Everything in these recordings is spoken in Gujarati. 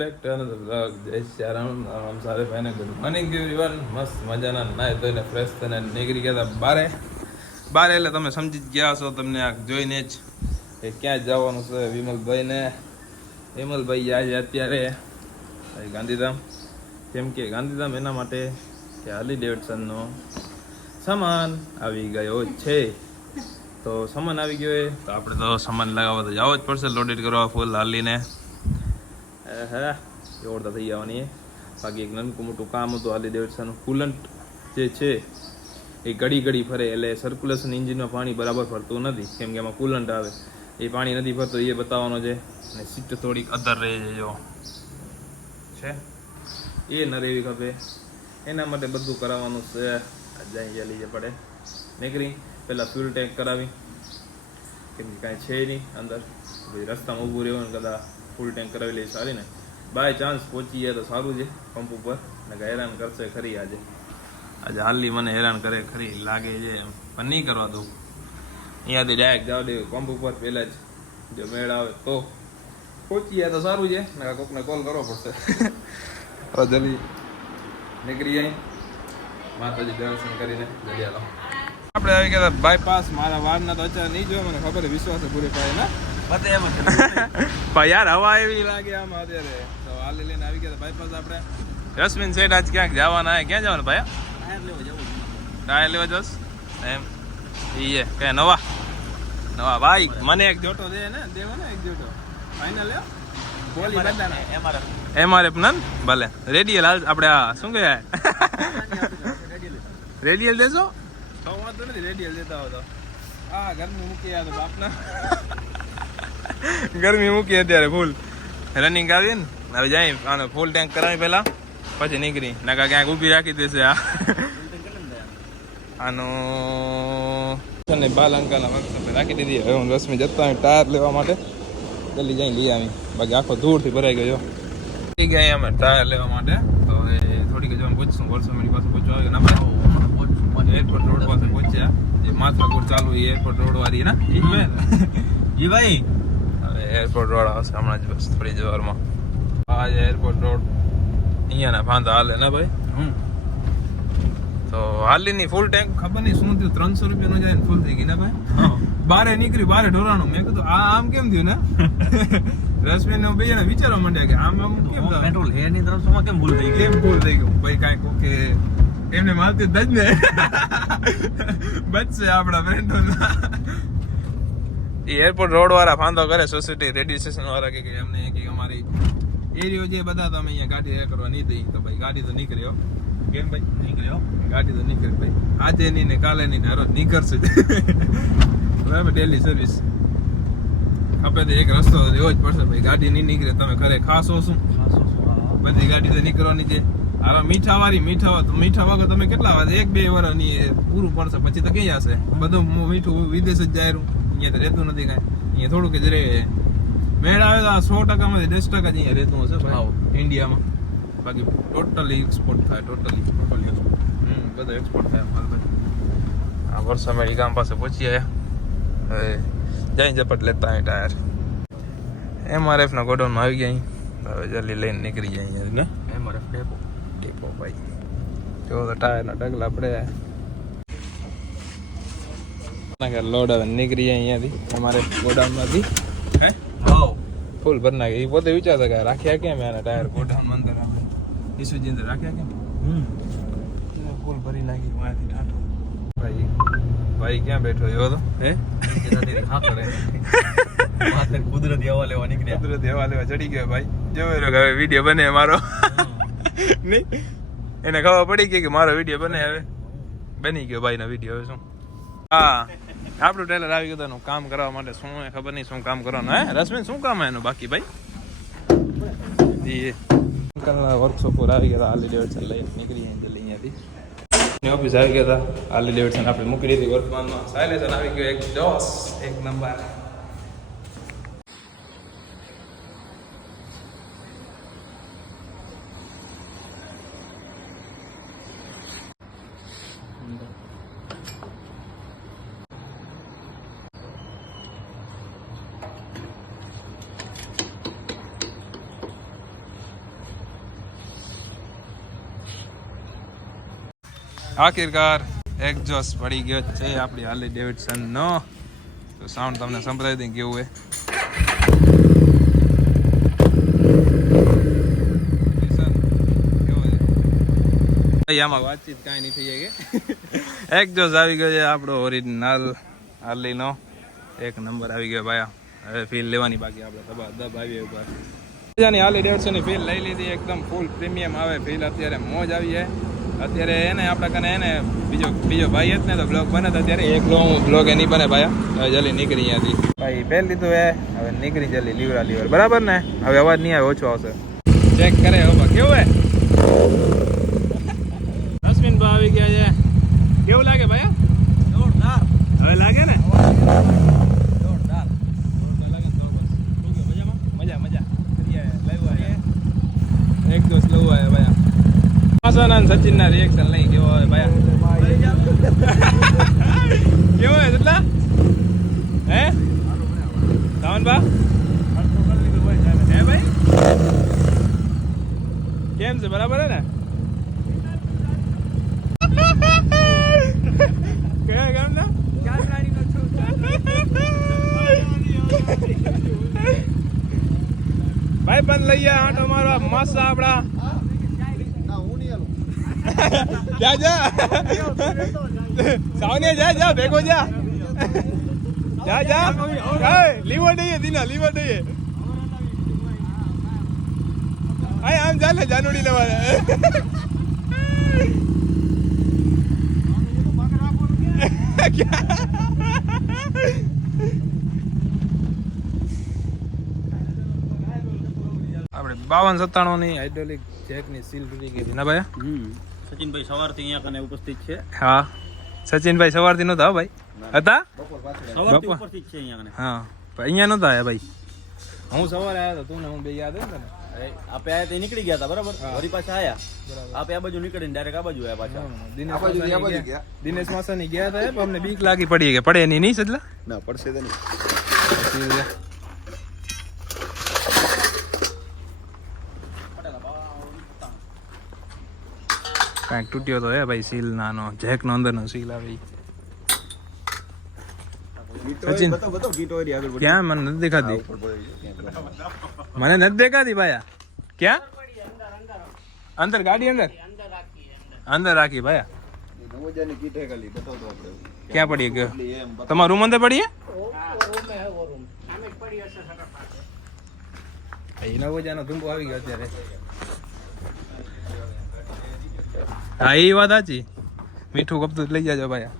Back to another vlog. જય શ્રી રામ. આમ સારે ભાઈને ગુડ મોર્નિંગ એવરીવન. મસ્ત મજાના નાય ધોઈને ફ્રેશ થઈને નીકળી ગયા હતા બારે એટલે તમે સમજી જ ગયા છો. તમને આ જોઈને જ કે ક્યાં જવાનું છે વિમલભાઈ આજે અત્યારે ગાંધીધામ. કેમ કે ગાંધીધામ એના માટે કે હાર્લી ડેવિડસનનો સામાન આવી ગયો છે. તો સામાન આવી ગયો હોય તો આપણે તો સામાન લગાવવા તો જવો જ પડશે. લોડેડ કરવા ફૂલ હાર્લીને. હા જોરદાર થઈ જવાની. બાકી એક નાનું મોટું કામ હતું હાર્લી ડેવિડસનનું. કુલન્ટ જે છે એ ઘડી ફરે, એટલે સર્ક્યુલેશન એન્જિનમાં પાણી બરાબર ફરતું નથી. કેમ કે એમાં કુલન્ટ આવે, એ પાણી નથી ફરતું એ બતાવવાનો છે. અને સીટ થોડીક અધર રહે છે જો છે એ ન રહેવી ખપે, એના માટે બધું કરાવવાનું છે. જાય લીજે પડે નીકળી પહેલાં ફ્યુલ ટેન્ક કરાવી, કેમ કે કાંઈ છે નહીં અંદર. રસ્તામાં ઊભું રહેવું ને કદાચ ફૂલ ટેન્ક કરાવી લઈએ સારી ને. બાય ચાન્સ પહોંચી જાય તો સારું છે પંપ ઉપર. ને હેરાન કરશે ખરી આજે હાર્લી મને હેરાન કરે ખરી લાગે છે એમ, પણ નહીં કરવા દઉં. અહીંયાથી ડાયરેક્ટ જવા દે પંપ ઉપર. પહેલાં જ જો મેળ આવે તો પહોંચી જાય તો સારું છે, ને કોકને કોલ કરવો પડશે. હવે જલ્દી નીકળી જાય માતાજી દર્શન કરીને જલ્દી હાલો. આપણે આવી ગયા બાયપાસ. મારા વારના તો અચાનક નહીં જોયો, મને ખબર વિશ્વાસ પૂરે પાડે ને પણ યાર હવા એવી લાગે આમ અત્યારે. તો હાલી લઈને આવી ગયા બાયપાસ. આપણે રશ્મિન સેઠ આજ ક્યાંક જવાના. ક્યાં જવાનું ભાઈ? ટાયર લેવા જશ એમ એ કે નવા ભાઈ મને એક જોટો દે ને, દેવો ને એક જોટો ફાઇનલ લે. બોલી બધાના એમઆરએફ નન ભલે રેડિયલ હાલ. આપણે આ શું કહે રેડિયલ દેશો તો વાંધો નથી. રેડિયલ દેતા હો તો હા ગરમી મૂકી આ તો બાપના ગરમી મૂકી અત્યારે ફૂલ રનિંગ આવી ને. હવે જાય આનો ફૂલ ટેન્ક કરાવી પહેલા, પછી નીકળી. નાકા ક્યાંક ઊભી રાખી દેશે આ આનો બાલ અંકાના વર્કશોપે રાખી દીધી. હવે હું રશ્મિ જતા હોય ટાયર લેવા માટે જલ્દી જઈને લઈ આવી. બાકી આખો દૂરથી ભરાઈ ગયો. થઈ ગયા અમે ટાયર લેવા માટે. તો હવે થોડીક જવાનું પૂછશું. વર્ષો મારી પાસે પૂછવા આવ્યો ના ભાઈ એરપોર્ટ રોડ પાસે પહોંચ્યા. જે માથાકૂટ ચાલુ એ એરપોર્ટ રોડ વાળી ના જી ભાઈ. હવે એરપોર્ટ રોડ આવશે હમણાં જ બસ થોડી જ વારમાં. આ જે એરપોર્ટ રોડ અહીંયાના ભાંધા હાલે ના ભાઈ. તો હાર્લીની ફૂલ ટેન્ક ખબર નહીં શું થયું 300 રૂપિયાનું જાય ને ફૂલ થઈ ગઈ ને ભાઈ. બારે નીકળી બારે ઢોરાણું. મેં કીધું આમ કેમ થયું ને રશ્મિને ભાઈ વિચારવા માંડ્યા કે આમ કેમ પેટ્રોલ હે ની 300 માં કેમ ભૂલ થઈ ગઈ ભાઈ. કાંઈક ઓકે એમને માલતી જ ને બચશે આપણા ફ્રેન્ડો. એ એરપોર્ટ રોડ વાળા ફાંદો કરે સોસાયટી રેડિયો સ્ટેશન વાળા કે એમને કે અમારી એરિયો જે બધા તમે અહીંયા ગાડી એ કરવા નહીં દઈ. તો ભાઈ ગાડી તો નીકળ્યો. કેમ ભાઈ નીકળ્યો? ગાડી તો નીકળી ભાઈ. આજે નહીં ને કાલે નહીં ને રોજ નીકળશે બરાબર. ડેલી સર્વિસ આપે તો એક રસ્તો એવો જ પડશે ભાઈ. ગાડી નહીં નીકળે તમે ખરે ખાસો શું બધી ગાડી તો નીકળવાની છે. હારા મીઠા વગર તમે કેટલા વાર 1-2 વર્ષની પૂરું પડશે પછી તો ક્યાં હશે. બધું મીઠું વિદેશ જ જાય. અહીંયા તો રહેતું નથી કાંઈ. અહીંયા થોડુંક જ રહે. મેળ આવે તો આ 100% માંથી 10% જ અહીંયા રહેતું હશે ભાઈ ઇન્ડિયામાં. બાકી ટોટલી એક્સપોર્ટ થાય. ટોટલી બધો એક્સપોર્ટ થાય માલ ભાઈ. આ વર્ષામાં ગામ પાસે પહોંચી આવ્યા. હવે જઈ ઝપટ લેતા અહીં ટાયર એમઆરએફ ના ગોડાઉનમાં આવી ગયા. હવે જલ્દી લઈને નીકળી જાય અહીંયા ને એમઆરએફ ડેપો ભાઈ. જો તો ટાયરના ડગલા આપણે લોડ હવે નીકળી જાય અહીંયાથી એમઆરએફ ગોડાઉનમાંથી. ફૂલ ભરી નાખે. એ પોતે વિચારતા કે રાખ્યા કેમ એના ટાયર ગોડાઉન અંદર આપણે ઈસુજી અંદર રાખ્યા કેમ. ફૂલ ભરી નાખી મારાથી ઠાઠો ભાઈ ક્યાં બેઠો એવો તો કુદરતી હવા લેવા નીકળ્યા. કુદરતી હવા લેવા ચડી ગયો ભાઈ. જોઈ રહ્યો હવે વિડીયો બને મારો નહીં. એને ખબર પડી ગઈ કે મારો વિડીયો બને. હવે બની ગયો ભાઈનો વિડીયો. હવે શું હા આપણું ટેલર આવી ગયું એનું કામ કરવા માટે. શું ખબર નહીં શું કામ કરવાનું. હે રશ્મિન શું કામ એનું બાકી ભાઈ? વર્કશોપ પર આવી ગયા. હાર્લી ડેવિડસન લઈ નીકળી જલ્દી અહીંયાથી ઓફિસ આવી ગયા હતા. હાર્લી ડેવિડસન આપણે મૂકી દીધી વર્તમાનમાં. સાયલેન્સર આવી ગયો એક જોશ એક નંબર. આખિરકાર એક્ઝોસ્ટ પડી ગયો છે આપણી હાર્લી ડેવિડસન નો. તો સાઉન્ડ તમને સંભળાવી દઈ કેવું હે. આમાં વાતચીત કાંઈ નહીં થઈ જાય કે એક્ઝોસ્ટ આવી ગયો છે આપણો ઓરિજિનલ હાર્લી નો. એક નંબર આવી ગયો ભાઈ. હવે ફીલ લેવાની બાકી આપણે દબ આવી ઉપર હાર્લી ડેવિડસન ની ફીલ લઈ લીધી. એકદમ ફૂલ પ્રીમિયમ આવે ફીલ. અત્યારે મોજ આવી છે. અત્યારે એને આપણા કને એને બીજો ભાઈ જ ને તો બ્લોગ બને તો અત્યારે એક બ્લોગ એની બને ભાઈ. હવે જલ્દી નીકળી અહીંયાથી ભાઈ. પહેલ લીધું હે હવે નીકળી જલ્દી. લીવર બરાબર ને. હવે અવાજ નહીં આવે, ઓછો આવશે. ચેક કરે હવે કેવું હે. રશ્મિન ભાઈ આવી ગયા છે. કેવું લાગે ભાઈ? જોરદાર. હવે લાગે ને જોરદાર લાગે તો બસ. મજા એક દોસ્ત લવ આયા ભાઈ. આસાન સચિન ના રિએક્શન લઈ કેવો હોય ભાઈ. કેવો હે એટલા હે સાવન બા હે ભાઈ? કેમ છે? બરાબર હે ને? કયા ગામ ના ભાઈ પણ લઈ આટો મારવા મસ્ત આપડા. જા સાવનિયા જા ભેગો જા લીવર દઈએ દીના લીવર દઈએ. આમ ચાલે જાનુડી લેવા. આપણે 52-97 ની હાઇડ્રોલિક જેક ની સીલ તૂટી ગઈ હતી ના ભાઈ? સચિનભાઈ સવારથી અહીંયા કને ઉપસ્થિત છે. હા સચિનભાઈ સવારથી નહોતા ભાઈ. હતા સવારથી ઉપસ્થિત છે અહીંયા કને. હા અહીંયા નહોતા આયા ભાઈ. હું સવારે આવ્યો તો તું ને હું બે યાદ હે ને. આપે આયા તે નીકળી ગયા હતા બરાબર. વળી પાછા આયા આપે આ બાજુ નીકળીને ડાયરેક્ટ આ બાજુ આયા પાછા. દિનેશ માસાની ગયા હતા પણ અમને બીક લાગી પડી કે પડે નહીં સજલા. ના પડશે તો નહીં. કાંઈક તૂટ્યો તો હે ભાઈ સીલ નાનો. જેક નો અંદર નો સીલ આવી. સચિન ક્યાં? મને નથી દેખાતી. મને નથી દેખાતી ભાઈ. ક્યાં? અંદર ગાડી અંદર રાખી ભાઈ. ક્યાં પડી ગયો? તમારા રૂમ અંદર પડી? નવોજાનો ધુંબો આવી ગયો અત્યારે. હા એ વાત સાચી. મીઠું કપતું લઈ જાજો ભાઈ.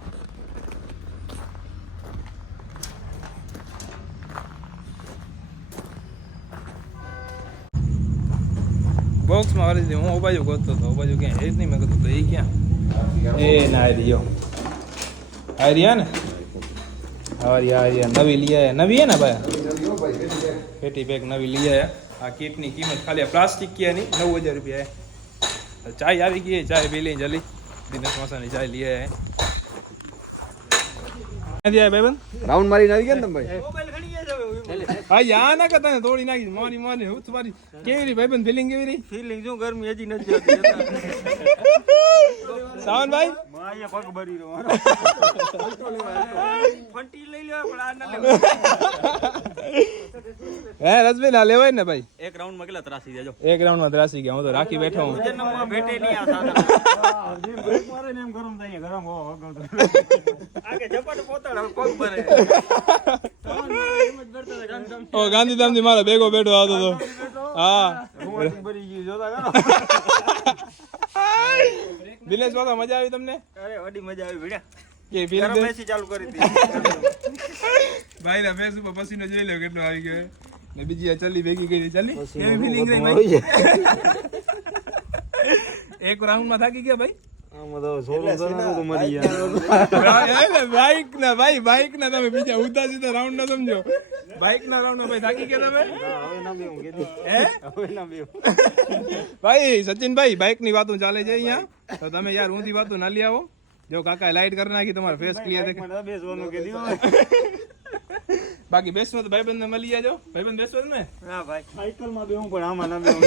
બોક્સમાં વાળી દીધી. હું બાજુ ગોતતો હતો. બાજુ ક્યાં હે જ નહીં. મેં કીધું તો એ ક્યાં? એ ના આવી રહ્યો. આવી રહ્યા ને? હારિયા નવી લઈ આવ્યા. નવી હે ને ભાઈ? પેટી પેક નવી લઈ આવ્યા. આ કીટની કિંમત ખાલી પ્લાસ્ટિક ક્યાંની 9000 રૂપિયા. ચાય આવી ગઈ. ચાય પી લઈ જલ્દી. દિનેશ માસાની ચાય લઈ આવ્યા. રાઉન્ડ મારીને આવી ગયા ને તમે ભાઈ? યા ના કરતા તોડી નાખી મારી હું તમારી કેવી રહી ભાઈ? ફિલિંગ કેવી રહી? ફીલિંગ શું ગરમી હજી નથી આવતી. સાવન ભાઈ પગ ભરી રહ્યો ફંટી લઈ લેવા પણ આ ના લેવા. હે રસભાઈ ના લેવાય ને ભાઈ? એક રાઉન્ડ માં કેટલા ત્રાસી જાજો? એક રાઉન્ડ માં ત્રાસી ગયા. હું તો રાખી બેઠો હું. ભેટે નહીં આવતા. મારે ને એમ ગરમ થાય ગરમ હોવા વગર આગે ઝપટ પોતાડ પગ ભરે. ઓ ગાંધીધામ થી મારા ભેગો બેઠો આવતો તો. હા ભરી ગયું જોતા કરો. દિનેશ બાબા મજા આવી તમને? અરે વડી મજા આવી ભીડા. કે ફિલ્મ ગરમ એસી ચાલુ કરી દીધી. ભાઈ ના ફેસ ઉપર પસીનો જોઈ લો કેટલો આવી ગયો. ને બીજી આ ચલ્લી ભેગી કરી. ચલ્લી કેવી ફિલિંગ રહી ભાઈ? એક રાઉન્ડ માં થાકી ગયા ભાઈ? આમાં તો સોલું તો મરી ગયા. બાઈક ના તમે બીજા ઉતા સીધા રાઉન્ડ ના સમજો. બાઈક ના રાઉન્ડ ભાઈ થાકી ગયા તમે? હવે ના બેવું કીધું. હે હવે ના બેવું. ભાઈ સચિનભાઈ બાઈક ની વાતો ચાલે છે અહીંયા. તો તમે યાર ઊંધી વાતો ના લઈ આવો. જો કાકા લાઈટ કરી નાખી તમારો ફેસ ક્લિયર દેખાય. બેસવાનું કીધું. બાકી બેસવું તો ભાઈબંધ ને મળી જાજો. ભાઈબંધ બેસવો ને? હા ભાઈ સાયકલ માં બેહું પણ આમાં ના બેહું.